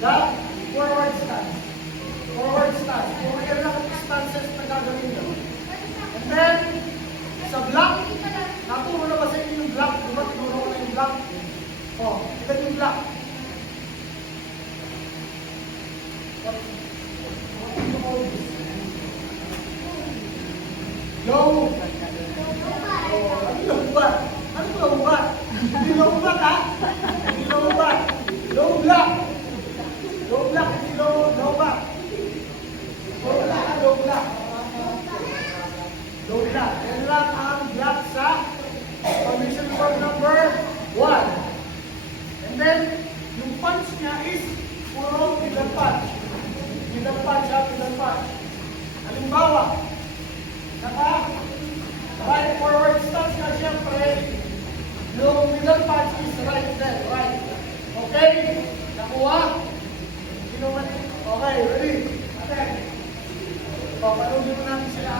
the forward stance. Forward stance. Kung ayan lang ang stances na gagawin nyo. And then, sa block, naturo na ba sa inyo yung block? Diba tinuro ko na yung block? O, ito yung block. Low. Ano low ba? Ano low ba? Hindi low ba ha? Hindi low ba? Low block. Low block, hindi low ba? Low block, low block. Low block. Yan lang ang block sa formation form number 1. And then, yung punch niya is puro middle punch. Middle punch ha, middle punch. Halimbawa, right forward stance na siyempre, yung middle punch is right there, right. Okay? Nakuha? Okay, ready? Okay. O, palugin mo natin sila.